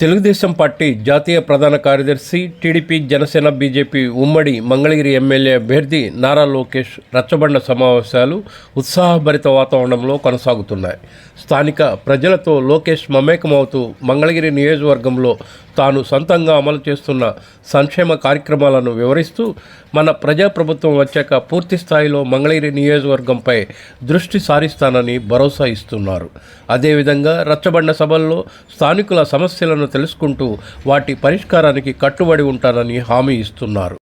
Telugu Desam party జాతీయ ప్రధాన కార్యదర్శి టీడీపీ జనసేన బీజేపీ ఉమ్మడి మంగళగిరి ఎమ్మెల్యే అభ్యర్థి నారా లోకేష్ రచ్చబండ సమావేశాలు ఉత్సాహభరిత వాతావరణంలో కొనసాగుతున్నాయి. స్థానిక ప్రజలతో లోకేష్ మమేకమవుతూ మంగళగిరి నియోజకవర్గంలో తాను సొంతంగా అమలు చేస్తున్న సంక్షేమ కార్యక్రమాలను వివరిస్తూ మన ప్రజాప్రభుత్వం వచ్చాక పూర్తి స్థాయిలో మంగళగిరి నియోజకవర్గంపై దృష్టి సారిస్తానని భరోసా ఇస్తున్నారు. అదేవిధంగా రచ్చబండ సభల్లో స్థానికుల సమస్యలను తెలుసుకుంటూ వాటి పరిష్కారానికి కట్టుబడి ఉంటానని హామీ ఇస్తున్నారు.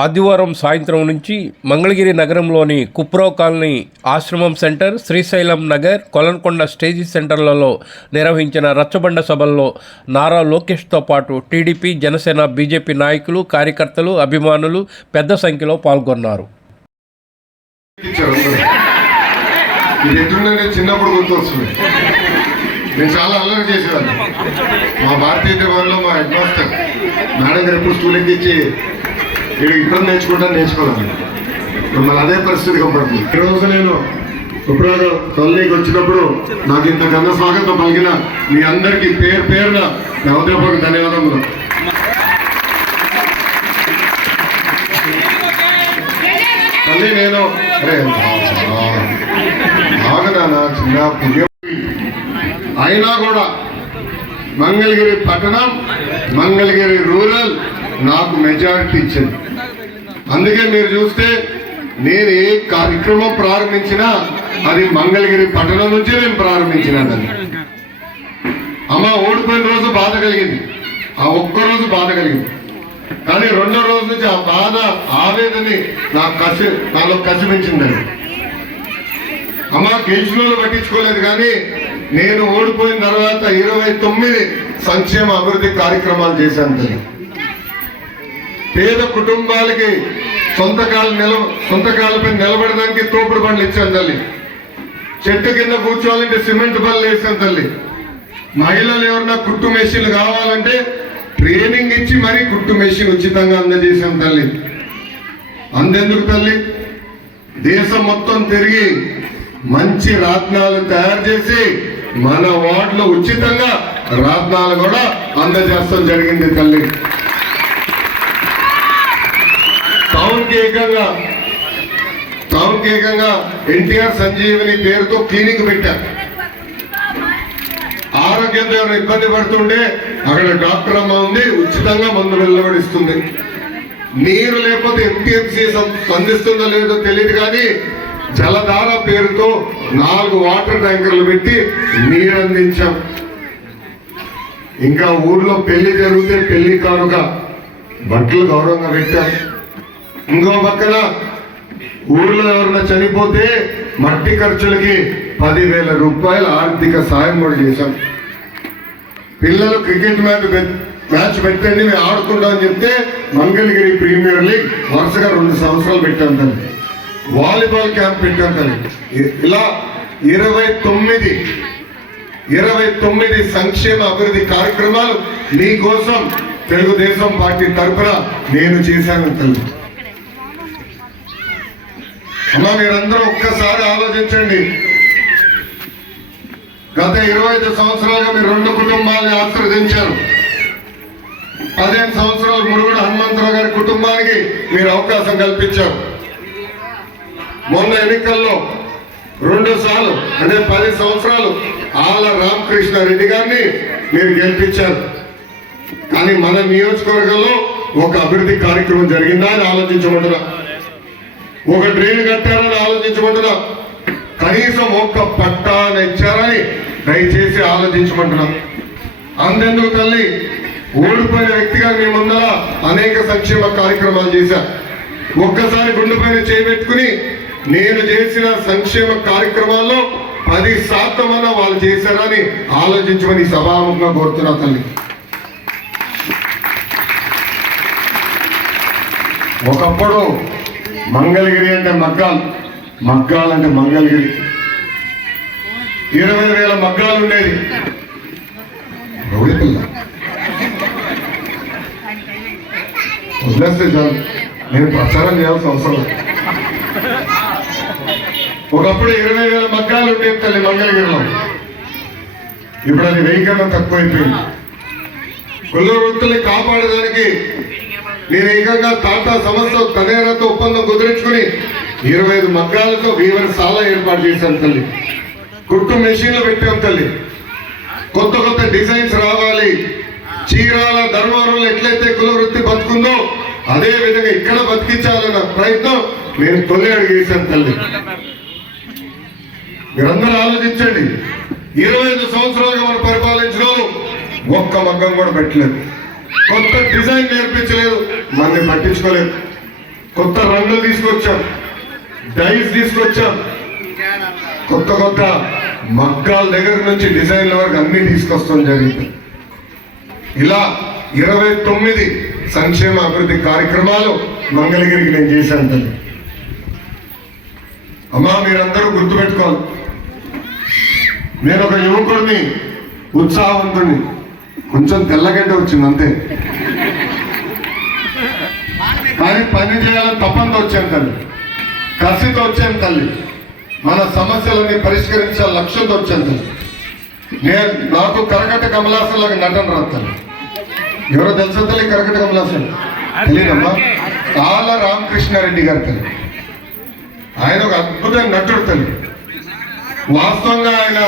ఆదివారం సాయంత్రం నుంచి మంగళగిరి నగరంలోని కుప్రో కాలనీ ఆశ్రమం సెంటర్ శ్రీశైలం నగర్ కొలన్కొండ స్టేజీ సెంటర్లలో నిర్వహించిన రచ్చబండ సభల్లో నారా లోకేష్తో పాటు టీడీపీ జనసేన బీజేపీ నాయకులు కార్యకర్తలు అభిమానులు పెద్ద సంఖ్యలో పాల్గొన్నారు. చిన్నప్పుడు గుర్తొస్తుంది. నేను చాలా అల్లరి చేసేవాడిని మా భారతీయ భవన్లో మా హెడ్ మాస్టర్ మేడం గారు ఎప్పుడు స్కూల్ ఎక్కించి ఇక్కడ ఇక్కడ నేర్చుకుంటా నేర్చుకోవాలి. మిమ్మల్ని అదే పరిస్థితి కనపడుతుంది. ఈరోజు నేను ఫిబ్రవరి తల్లికి వచ్చినప్పుడు నాకు ఇంత ఘన స్వాగతం పలికిన మీ అందరికీ పేరు పేరున నా హృదయపూర్వక ధన్యవాదములు. తల్లి నేను బాగా చిన్న పుణ్యం అయినా కూడా మంగళగిరి పట్టణం మంగళగిరి రూరల్ నాకు మెజారిటీ ఇచ్చింది. అందుకే మీరు చూస్తే నేను ఏ కార్యక్రమం ప్రారంభించినా అది మంగళగిరి పట్టణం నుంచే నేను ప్రారంభించిన దాన్ని అమ్మ ఓడిపోయిన రోజు బాధ కలిగింది. ఆ ఒక్క రోజు బాధ కలిగింది. కానీ రెండో రోజు నుంచి ఆ బాధ ఆవేదని నాకు కసి నాలో కసిపించిందండి అమ్మ గెలిచిన పట్టించుకోలేదు కానీ నేను ఓడిపోయిన తర్వాత ఇరవై తొమ్మిది సంక్షేమ అభివృద్ధి కార్యక్రమాలు చేశాను తల్లి పేద కుటుంబాలకి సొంత కాలు నిల సొంత కాళ్ళపై నిలబడడానికి తోపుడు బండ్లు ఇచ్చాను తల్లి. చెట్టు కింద కూర్చోవాలంటే సిమెంట్ బండ్లు వేసాను తల్లి. మహిళలు ఎవరన్నా కుట్టు మెషిన్లు కావాలంటే ట్రైనింగ్ ఇచ్చి మరీ కుట్టు మెషిన్ ఉచితంగా అందజేసాం తల్లి. అందెందుకు తల్లి? దేశం మొత్తం తిరిగి మంచి రాత్నాలు తయారు చేసి మన వార్డులో ఉచితంగా రాత్నాలు కూడా అందజేస్తాం జరిగింది తల్లి. టౌన్ ఏకంగా ఏకంగా ఎన్టీఆర్ సంజీవని పేరుతో క్లినిక్ పెట్టారు ఆరోగ్యంతో ఎవరైనా ఇబ్బంది పడుతుంటే అక్కడ డాక్టర్ అమ్మ ఉంది ఉచితంగా మందు వెల్లబడిస్తుంది నీరు లేకపోతే ఎంపీఎంసీ స్పందిస్తుందో లేదో తెలియదు కానీ జలధార పేరుతో నాలుగు వాటర్ ట్యాంకర్లు పెట్టి నీరు అందించాం. ఇంకా ఊర్లో పెళ్ళి జరిగితే పెళ్ళి కానుక బట్టలు గౌరవంగా పెట్టాం. ఇంకో పక్కన ఊర్లో ఎవరైనా చనిపోతే మట్టి ఖర్చులకి పదివేల రూపాయల ఆర్థిక సాయం కూడా చేశాం. పిల్లలు క్రికెట్ మ్యాచ్ మ్యాచ్ పెట్టండి మేము ఆడుకుంటామని చెప్తే మంగళగిరి ప్రీమియర్ లీగ్ వరుసగా రెండు సంవత్సరాలు పెట్టాం తల్లి వాలీబాల్ క్యాంప్ పెట్టాం తల్లి ఇ- ఇలా ఇరవై తొమ్మిది ఇరవై తొమ్మిది సంక్షేమ అభివృద్ధి కార్యక్రమాలు మీకోసం తెలుగుదేశం పార్టీ తరఫున నేను చేశాను తల్లి అమ్మా మీరందరూ ఒక్కసారి ఆలోచించండి. గత ఇరవై ఐదు సంవత్సరాలుగా మీరు రెండు కుటుంబాలని ఆశ్రదించారు పదిహేను సంవత్సరాలు మురుగుడు హనుమంతరావు గారి కుటుంబానికి మీరు అవకాశం కల్పించారు. మొన్న ఎన్నికల్లో రెండు సార్లు అంటే పది సంవత్సరాలు ఆల రామకృష్ణారెడ్డి గారిని మీరు గెలిపించారు. కానీ మన నియోజకవర్గంలో ఒక అభివృద్ధి కార్యక్రమం జరిగిందా అని ఆలోచించమంటున్నా. ఒక డ్రైన్ కట్టాలని ఆలోచించమంటున్నా. కనీసం ఒక్క పట్టాన్ని ఇచ్చారని దయచేసి ఆలోచించమంటున్నా. అందెందుకు తల్లి? ఓడిపోయిన వ్యక్తిగా మీ ముందర అనేక సంక్షేమ కార్యక్రమాలు చేశాను ఒక్కసారి గుండెపైన చేపెట్టుకుని నేను చేసిన సంక్షేమ కార్యక్రమాల్లో పది శాతం అన్న వాళ్ళు చేశారని ఆలోచించమని సభాముఖంగా కోరుతున్నా తల్లి. ఒకప్పుడు మంగళగిరి అంటే మగ్గాలు. మగ్గాలు అంటే మంగళగిరి. ఇరవై వేల మగ్గాలు ఉండేది. రౌడీ వదిలేస్తే చాలు. నేను ప్రచారం చేయాల్సిన అవసరం లేదు. ఒకప్పుడు ఇరవై వేల మగ్గాలు ఉండేది తల్లి మంగళగిరిలో. ఇప్పుడు అది వెయ్యి కన్నా తక్కువైపోయింది. కుల వృత్తుల్ని కాపాడడానికి నేను ఏకంగా టాటా సంస్థ తనేరాతో ఒప్పందం కుదుర్చుకుని ఇరవై ఐదు మగ్గాలతో వీవర్ సాల ఏర్పాటు చేశాను తల్లి. కుట్టు మెషిన్లు పెట్టాం తల్లి. కొత్త కొత్త డిజైన్స్ రావాలి. చీరాల ధర్మవరంలో ఎట్లయితే కుల వృత్తి బతుకుందో అదే విధంగా ఇక్కడ బతికించాలన్న ప్రయత్నం నేను తొలి అడిగేశాను తల్లి. మీరందరూ ఆలోచించండి. ఇరవై ఐదు సంవత్సరాలుగా మనం పరిపాలించడం ఒక్క మగ్గం కూడా పెట్టలేదు. కొత్త డిజైన్ నేర్పించలేదు మనల్ని పట్టించుకోలేదు. కొత్త రంగులు తీసుకొచ్చాం డైస్ తీసుకొచ్చాం. కొత్త కొత్త మగ్గాల దగ్గర నుంచి డిజైన్ల వరకు అన్ని తీసుకొస్తాం జరిగింది. ఇలా ఇరవై తొమ్మిది సంక్షేమ అభివృద్ధి కార్యక్రమాలు మంగళగిరికి నేను చేశాను తల్లి. అమ్మా మీరందరూ గుర్తుపెట్టుకోవాలి. నేను ఒక యువకుడిని ఉత్సాహవంతుడిని. కొంచెం తెల్లగడ్డ వచ్చింది అంతే. కానీ పని చేయాలని తప్పంతో వచ్చాను తల్లి. కసితో వచ్చాను తల్లి. మన సమస్యలన్నీ పరిష్కరించే లక్ష్యంతో వచ్చాను తల్లి. నేను నాకు కరకట్ట కమలాసంలాగా నటన రాదు ఎవరో తెలుసా తల్లి కరకట్ట కమలాసన్? తెలియదమ్మా కాల రామకృష్ణారెడ్డి గారు తల్లి. ఆయన ఒక అద్భుతమైన నటుడు తల్లి. వాస్తవంగా ఆయన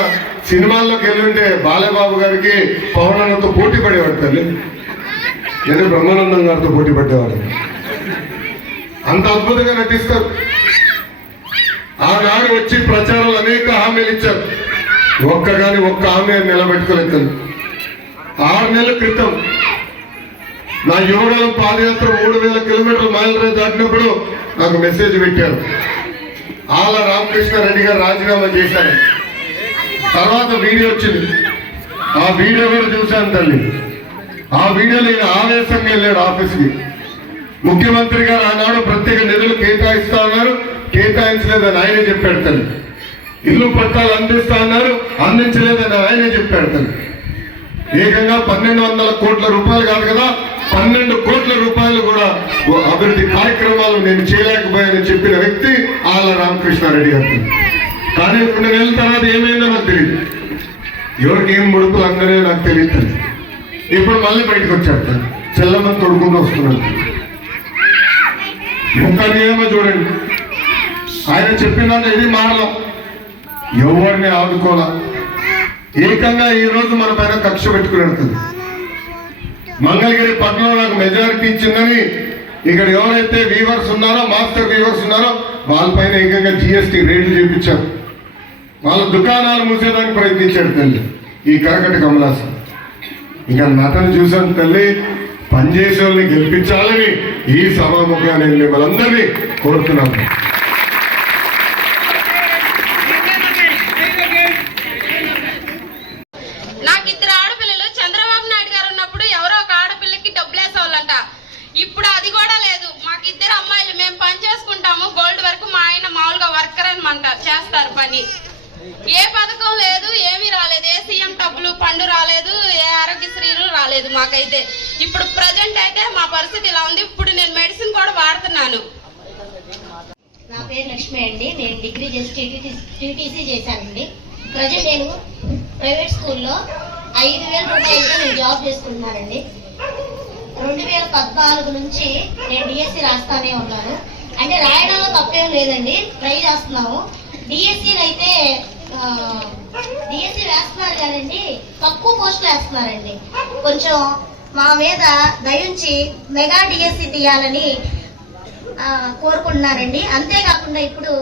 సినిమాల్లోకి వెళ్ళుంటే బాలయబాబు గారికి పవనానంతో పోటీ పడేవాడు తల్లి. నేను బ్రహ్మానందం గారితో పోటీ పడేవాడు అంత అద్భుతంగా నటిస్తారు. ఆనాడు వచ్చి ప్రచారాలు అనేక హామీలు ఇచ్చారు. ఒక్క కానీ ఒక్క హామీ ఆయన నిలబెట్టుకోలేదు తల్లి. ఆరు నెలల క్రితం నా యువకులు పాదయాత్ర మూడు వేల కిలోమీటర్ల మైలు దాటినప్పుడు నాకు మెసేజ్ పెట్టారు. ఆల రామకృష్ణారెడ్డి గారు రాజీనామా చేశారు. తర్వాత వీడియో వచ్చింది. ఆ వీడియో కూడా చూశాను తల్లి. ఆ వీడియోలో ఈయన ఆవేశంగా వెళ్ళాడు ఆఫీస్కి. ముఖ్యమంత్రి గారు ఆనాడు ప్రత్యేక నిధులు కేటాయిస్తా ఉన్నారు. కేటాయించలేదని ఆయనే చెప్పాడు తల్లి. ఇల్లు పట్టాలు అందిస్తా అన్నారు అందించలేదని ఆయనే చెప్పాడు తల్లి. ఏకంగా పన్నెండు వందల కోట్ల రూపాయలు కాదు కదా పన్నెండు కోట్ల రూపాయలు కూడా అభివృద్ధి కార్యక్రమాలు నేను చేయలేకపోయానని చెప్పిన వ్యక్తి ఆల రామకృష్ణారెడ్డి గారు. కానీ రెండు నెలల తర్వాత ఏమైందో నాకు తెలియదు ఎవరికి ఏం ముడుపులు అందరే నాకు తెలియదు ఇప్పుడు మళ్ళీ బయటకు వచ్చాడు చెల్లమని తొడుకుంటూ వస్తున్నాడు ఎంత నియమో చూడండి. ఆయన చెప్పిన ఇది మారలా. ఎవరిని ఆదుకోలా ఏకంగా ఈ రోజు మన పైన కక్ష పెట్టుకుని వెళ్తుంది. మంగళగిరి పట్టణం నాకు మెజారిటీ ఇచ్చిందని ఇక్కడ ఎవరైతే వీవర్స్ ఉన్నారో మాస్టర్ వీవర్స్ ఉన్నారో వాళ్ళపైన ఏకంగా జిఎస్టీ రేట్లు చేపించారు. వాళ్ళ దుకాణాలు మూసేదానికి ప్రయత్నించాడు తల్లి. ఈ కరకటి కమలాసన్ ఇంకా నటన చూసాను తల్లి. పనిచేసే వాళ్ళని గెలిపించాలని ఈ సభాముఖంగా నేను మిమ్మల్ని అందరినీ కోరుతున్నాను నాకు ఇద్దరు ఆడపిల్లలు చంద్రబాబు నాయుడు గారు ఉన్నప్పుడు ఎవరో ఒక ఆడపిల్లకి డబ్బులేసేవాళ్ళంట ఇప్పుడు అది కూడా లేదు మాకు ఇద్దరు అమ్మాయిలు మేము పని చేసుకుంటాము గోల్డ్ వరకు మా ఆయన మామూలుగా వర్కర్ అనమాట చేస్తారు పని ఏ పథకం లేదు ఏమీ రాలేదు ఏ సీఎం డబ్బులు పండు రాలేదు ఏ ఆరోగ్యశ్రీలు రాలేదు మాకైతే ఇప్పుడు ప్రజెంట్ అయితే మా పరిస్థితి ఇలా ఉంది ఇప్పుడు నేను మెడిసిన్ కూడా వాడుతున్నాను నా పేరు లక్ష్మి అండి నేను డిగ్రీ చేసి టీటీసీ టీటీసీ చేశానండి. ప్రజెంట్ నేను ప్రైవేట్ స్కూల్లో ఐదు వేల రూపాయలతో నేను జాబ్ చేసుకుంటున్నానండి. రెండు వేల పద్నాలుగు నుంచి నేను డిఎస్సి రాస్తానే ఉన్నాను. అంటే రాయడంలో తప్పేం లేదండి. ట్రై చేస్తున్నాము. డిఎస్సీలు అయితే డిఎస్సి వేస్తున్నారు కదండి. తక్కువ పోస్టులు వేస్తున్నారండి. కొంచెం మా మీద దయించి మెగా డిఎస్సి తీయాలని కోరుకుంటున్నారండి. అంతేకాకుండా ఇప్పుడు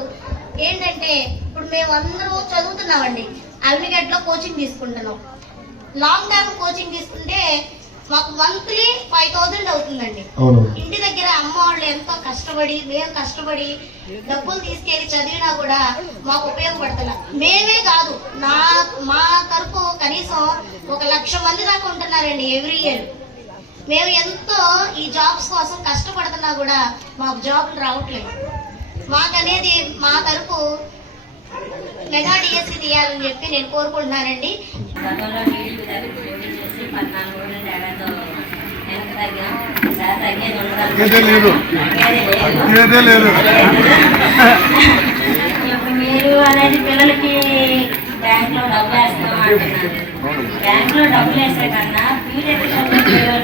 ఏంటంటే ఇప్పుడు మేము అందరూ చదువుతున్నామండి. అవినిగడ్లో కోచింగ్ తీసుకుంటున్నాం. లాంగ్ టర్మ్ కోచింగ్ తీసుకుంటే మాకు మంత్లీ ఫైవ్ థౌజండ్ అవుతుందండి. ఇంటి దగ్గర అమ్మ వాళ్ళు ఎంతో కష్టపడి మేము కష్టపడి డబ్బులు తీసుకెళ్ళి చదివినా కూడా మాకు ఉపయోగపడతల. మేమే కాదు నా మా తరపు కనీసం ఒక లక్ష మంది దాకా ఉంటున్నారండి ఎవ్రీ ఇయర్ మేము ఎంతో ఈ జాబ్స్ కోసం కష్టపడుతున్నా కూడా మాకు జాబులు రావట్లేదు. మాకనేది మా తరపు మెగా డిఎస్సి తీయాలని చెప్పి నేను కోరుకుంటున్నానండి. గతంలో నీళ్ళు తగ్గి పోటీ చేసి పద్నాలుగు రోజుల తేడాతో వెనక తగ్గాం ఈసారి తగ్గేది ఉండదు తగ్గేది లేదు. ఇప్పుడు మీరు అనేది పిల్లలకి బ్యాంక్లో డబ్బు వేస్తాం అంటున్నారు బ్యాంకులో డబ్బులు వేసే కన్నా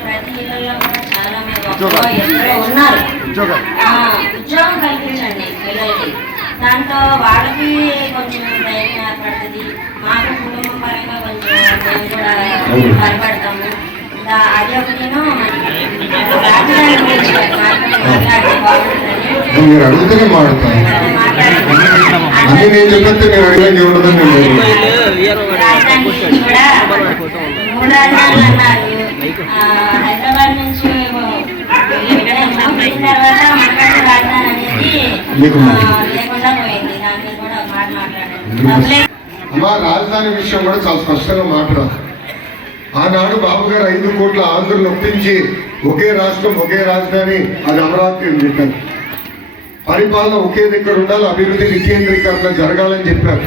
ప్రతి ఇళ్ళల్లో కూడా చాలా మంది ఉన్నారు. ఆ, ఉద్యోగం కల్పించండి పిల్లలకి దాంతో వాళ్ళకి కొంచెం ధైర్యం ఏర్పడుతుంది. మాకు కుటుంబం పరంగా కొంచెం కూడా బలపడతాము దా- అది బాగుంటుందని మీరు అడుగుతూనే అన్ని నేను చెప్పితే నేను అడిగిన ఉండదని హైదరాబాద్ నుంచి తర్వాత మనకంటే రాజధాని అనేది లేకుండా పోయింది దాని మీద కూడా మాట అమ్మా రాజధాని విషయం కూడా చాలా స్పష్టంగా మాట్లాడాలి ఆనాడు బాబు గారు ఐదు కోట్ల ఆంధ్రులు ఒప్పించి ఒకే రాష్ట్రం ఒకే రాజధాని అది అమరావతి అని చెప్పారు. పరిపాలన ఒకే దగ్గర ఉండాలి అభివృద్ధి వికేంద్రీకరణ జరగాలని చెప్పారు.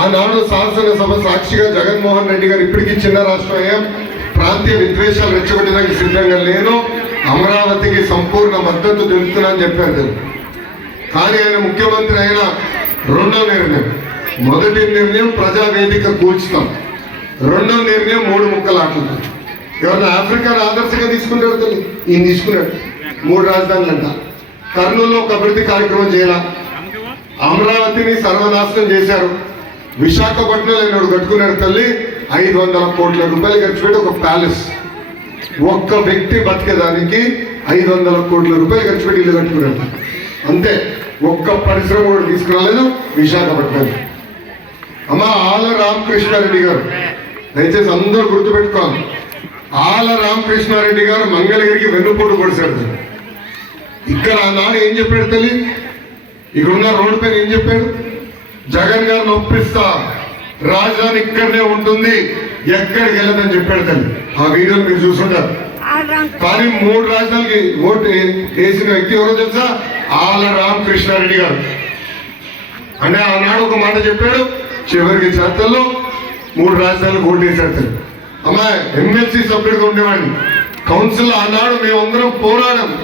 ఆనాడు శాసనసభ సాక్షిగా జగన్మోహన్ రెడ్డి గారు ఇప్పటికీ చిన్న రాష్ట్రం ఏం ప్రాంతీయ విద్వేషాలు రెచ్చగొట్టడానికి సిద్ధంగా లేను. అమరావతికి సంపూర్ణ మద్దతు తెలుపుతున్నానని చెప్పారు కానీ ఆయన ముఖ్యమంత్రి అయిన రెండో నిర్ణయం. మొదటి నిర్ణయం ప్రజావేదిక కూల్చుతాం రెండో నిర్ణయం మూడు ముక్కలు ఆటలు. ఎవరన్నా ఆఫ్రికాను ఆదర్శంగా తీసుకున్నాడు తల్లి ఈయన తీసుకున్నాడు. మూడు రాజధానులు అంట. కర్నూలులో ఒక అభివృద్ధి కార్యక్రమం చేయాల. అమరావతిని సర్వనాశనం చేశారు. విశాఖపట్నంలో ఈనాడు కట్టుకున్నాడు తల్లి. ఐదు వందల కోట్ల రూపాయలు ఖర్చు పెట్టి ఒక ప్యాలెస్. ఒక్క వ్యక్తి బతికేదానికి ఐదు వందల కోట్ల రూపాయలు ఖర్చు పెట్టి ఇల్లు కట్టుకున్నాడు. అంతే ఒక్క పరిశ్రమ కూడా తీసుకురాలేదు విశాఖపట్నం. అమ్మ ఆల రామకృష్ణారెడ్డి గారు దయచేసి అందరూ గుర్తుపెట్టుకోవాలి. ఆల రామకృష్ణారెడ్డి గారు మంగళగిరికి వెన్నుపోటు పొడిచాడు. ఇక్కడ నాన్న ఏం చెప్పాడు తల్లి? ఇక్కడ ఉన్న రోడ్డు పైన ఏం చెప్పాడు? జగన్ గారిని ఒప్పిస్తా రాజధాని ఇక్కడనే ఉంటుంది. ఎక్కడికి వెళ్ళదని చెప్పాడు తల్లి. ఆ వీడియోలు మీరు చూసుంటారు కానీ మూడు రాజధానికి ఓటు వేసిన వ్యక్తి ఎవరో తెలుసా? ఆల రామకృష్ణారెడ్డి గారు. అంటే ఆనాడు ఒక మాట చెప్పాడు చివరికి చర్చల్లో మూడు రాజధానులు ఓటు వేశాడు తల్లి. అమ్మా ఎమ్మెల్సీ సభ్యుడిగా ఉండేవాడిని. కౌన్సిల్ ఆనాడు మేమందరం పోరాడాం.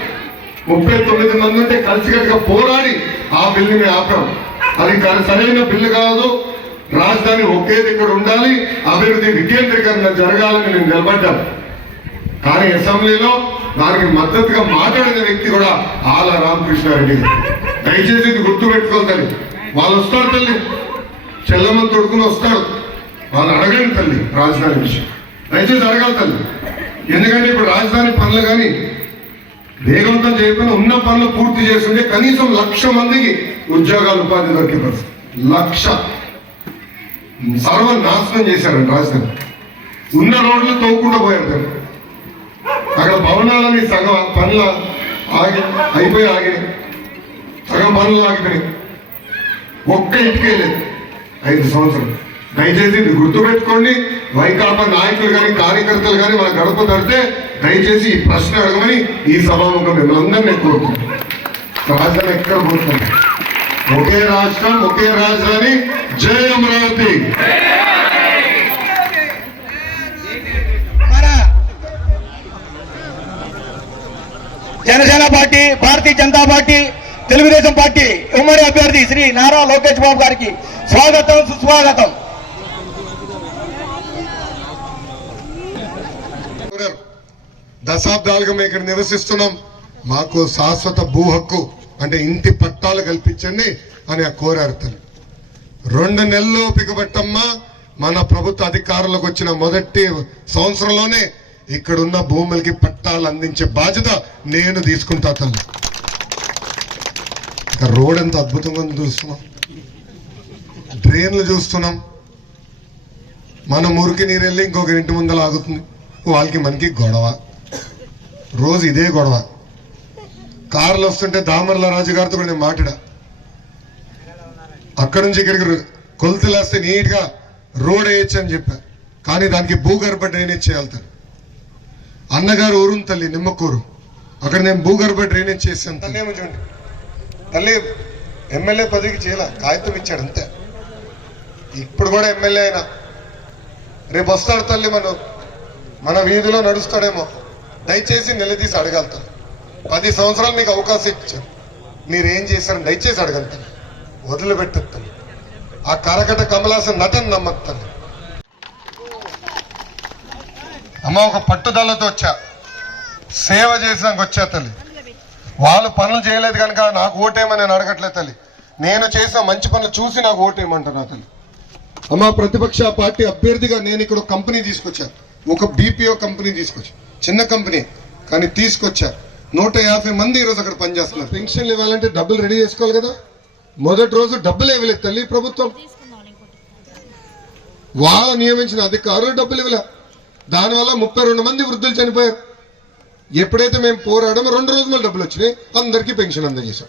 ముప్పై తొమ్మిది మంది ఉంటే కలిసికట్టుగా పోరాడి ఆ బిల్లుని మేము ఆపాం. అది సరైన బిల్లు కాదు. రాజధాని ఒకే దగ్గర ఉండాలి అభివృద్ధి వికేంద్రీకరణ జరగాలని నేను నిలబడ్డాం కానీ అసెంబ్లీలో దానికి మద్దతుగా మాట్లాడిన వ్యక్తి కూడా ఆల రామకృష్ణారెడ్డి దయచేసి ఇది గుర్తుపెట్టుకోవాలి వాళ్ళు వస్తారు తల్లి. చెల్లమ్మ తొడుకుని వస్తారు. వాళ్ళు అడగండి తల్లి రాజధాని విషయం. దయచేసి అడగాలి తల్లి. ఎందుకంటే ఇప్పుడు రాజధాని పనులు కానీ వేగవంతం చేయకుండా ఉన్న పనులు పూర్తి చేస్తుంటే కనీసం లక్ష మందికి ఉద్యోగాలు ఉపాధి దొరికే పరిస్థితి. లక్ష. సర్వనాశనం చేశారండి రాజధాని ఉన్న రోడ్లు తోకుండా పోయారు తల్లి అక్కడ భవనాలని సగం పనులు ఆగి అయిపోయి ఆగినాయి. సగం పనులు ఆగిపోయినాయి. ఒక్క ఇంటికే లేదు. ఐదు సంవత్సరం దయచేసి గుర్తుపెట్టుకోండి వైకాపా నాయకులు కానీ కార్యకర్తలు కానీ మన గడప తడితే దయచేసి ఈ ప్రశ్న అడగమని ఈ సభాముఖం మిమ్మల్ని అందరినీ కోరుతున్నాను రాజధాని ఎక్కడ పోతుంది ఒకే రాష్ట్రం ఒకే రాజధాని. జై Amaravati. Janasena party Bharatiya Janata party Telugu Desam party ఉమ్మడి అభ్యర్థి శ్రీ నారా లోకేష్ బాబు గారికి స్వాగతం సుస్వాగతం. దశాబ్దాలుగా మేము ఇక్కడ నివసిస్తున్నాం. మాకు శాశ్వత భూ హక్కు. అంటే ఇంటి పట్టాలు కల్పించండి అని ఆ కోరారు తను రెండు నెలలు పిగబెట్టమ్మా మన ప్రభుత్వ అధికారంలోకి వచ్చిన మొదటి సంవత్సరంలోనే ఇక్కడున్న భూములకి పట్టాలు అందించే బాధ్యత నేను తీసుకుంటా తల్లి. ఇక రోడ్ ఎంత అద్భుతంగా చూస్తున్నాం. డ్రైన్లు చూస్తున్నాం. మన మురికి నీరు వెళ్ళి ఇంకొక ఇంటి ముందర ఆగుతుంది. వాళ్ళకి మనకి గొడవ. రోజు ఇదే గొడవ. కార్లు వస్తుంటే దామర్ల రాజు గారితో కూడా నేను మాట్లాడా. అక్కడి నుంచి ఇక్కడికి రు- కొలతలు వేస్తే నీట్గా రోడ్ వేయచ్చు అని చెప్పా. కానీ దానికి భూగర్భ డ్రైనేజ్ చేయాలి అన్నగారు ఊరుని తల్లి నిమ్మకూరు. అక్కడ నేను భూగర్భ డ్రైనేజ్ చేశాను తల్లి. చూడండి. తల్లి ఎమ్మెల్యే పదవికి చేయాల? కాగితం ఇచ్చాడు అంతే. ఇప్పుడు కూడా ఎమ్మెల్యే అయినా. రేపు వస్తాడు తల్లి మనం మన వీధిలో నడుస్తాడేమో. దయచేసి నిలదీసి అడగలుగుతాను పది సంవత్సరాలు మీకు అవకాశం ఇచ్చారు మీరు ఏం చేశారని దయచేసి అడగలుగుతాను వదిలిపెట్టద్దు. ఆ కరకట కమలాసన్ నటన నమ్మద్దు. అమ్మ ఒక పట్టుదలతో వచ్చా. సేవ చేసినాక వచ్చా తల్లి. వాళ్ళు పనులు చేయలేదు కనుక నాకు ఓటేమని నేను అడగట్లేదు తల్లి. నేను చేసిన మంచి పనులు చూసి నాకు ఓటేయమంటున్నా తల్లి. అమ్మ ప్రతిపక్ష పార్టీ అభ్యర్థిగా నేను ఇక్కడ ఒక కంపెనీ తీసుకొచ్చాను ఒక బీపీఓ కంపెనీ తీసుకొచ్చా. చిన్న కంపెనీ కానీ తీసుకొచ్చా. నూట యాభై మంది ఈరోజు అక్కడ పనిచేస్తున్నారు. పెన్షన్లు ఇవ్వాలంటే డబ్బులు రెడీ చేసుకోవాలి కదా? మొదటి రోజు డబ్బులు ఇవ్వలేదు తల్లి ప్రభుత్వం. వాళ్ళు నియమించిన అధికారులు డబ్బులు ఇవ్వలే. దానివల్ల ముప్పై రెండు మంది వృద్ధులు చనిపోయారు. ఎప్పుడైతే మేము పోరాడమో రెండు రోజుల డబ్బులు వచ్చినాయి. అందరికీ పెన్షన్ అందజేశాం.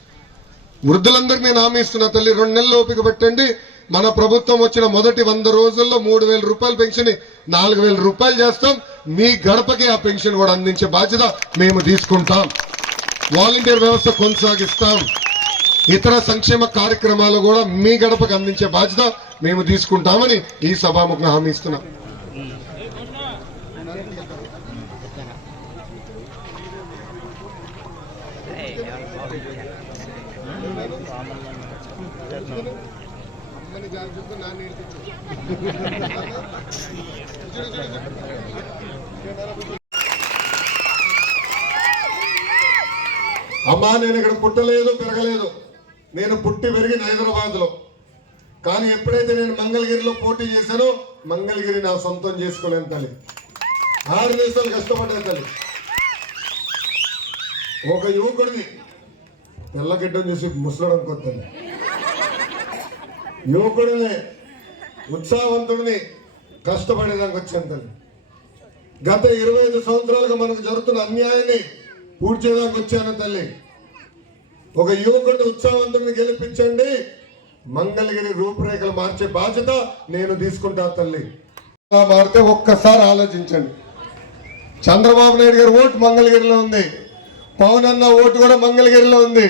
వృద్ధులందరికీ నేను హామీ ఇస్తున్నా తల్లి రెండు నెలలు ఓపిక పెట్టండి. మన ప్రభుత్వం వచ్చిన మొదటి వంద రోజుల్లో మూడు వేల రూపాయల పెన్షన్ నాలుగు వేల రూపాయలు చేస్తాం. మీ గడపకి ఆ పెన్షన్ కూడా అందించే బాధ్యత మేము తీసుకుంటాం. వాలంటీర్ వ్యవస్థ కొనసాగిస్తాం. ఇతర సంక్షేమ కార్యక్రమాలు కూడా మీ గడపకు అందించే బాధ్యత మేము తీసుకుంటామని ఈ సభాముఖం హామీ ఇస్తున్నాం. అమ్మా నేను ఇక్కడ పుట్టలేదు పెరగలేదు. నేను పుట్టి పెరిగిన హైదరాబాద్లో కానీ ఎప్పుడైతే నేను మంగళగిరిలో పోటీ చేశానో మంగళగిరి నా సొంతం చేసుకోలేను తల్లి. ఆరు దేశాలు కష్టపడ్డాను తల్లి. ఒక యువకుడిని తెల్లగిడ్డం చూసి ముసలడం కొత్త యువకుడిని ఉత్సాహవంతుడిని కష్టపడేదానికి వచ్చాను తల్లి. గత ఇరవై ఐదు సంవత్సరాలుగా మనకు జరుగుతున్న అన్యాయాన్ని పూడ్చేదానికి వచ్చాను తల్లి. ఒక యువకుడిని ఉత్సాహవంతుడిని గెలిపించండి. మంగళగిరి రూపురేఖలు మార్చే బాధ్యత నేను తీసుకుంటా తల్లి. మారితే ఒక్కసారి ఆలోచించండి. చంద్రబాబు నాయుడు గారి ఓటు మంగళగిరిలో ఉంది. పవన్ అన్న ఓటు కూడా మంగళగిరిలో ఉంది.